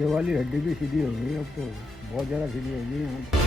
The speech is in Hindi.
ये वाली हड्डी भी सीधी हो गई अब तो, बहुत ज़्यादा सीधी हो गई यहाँ पे।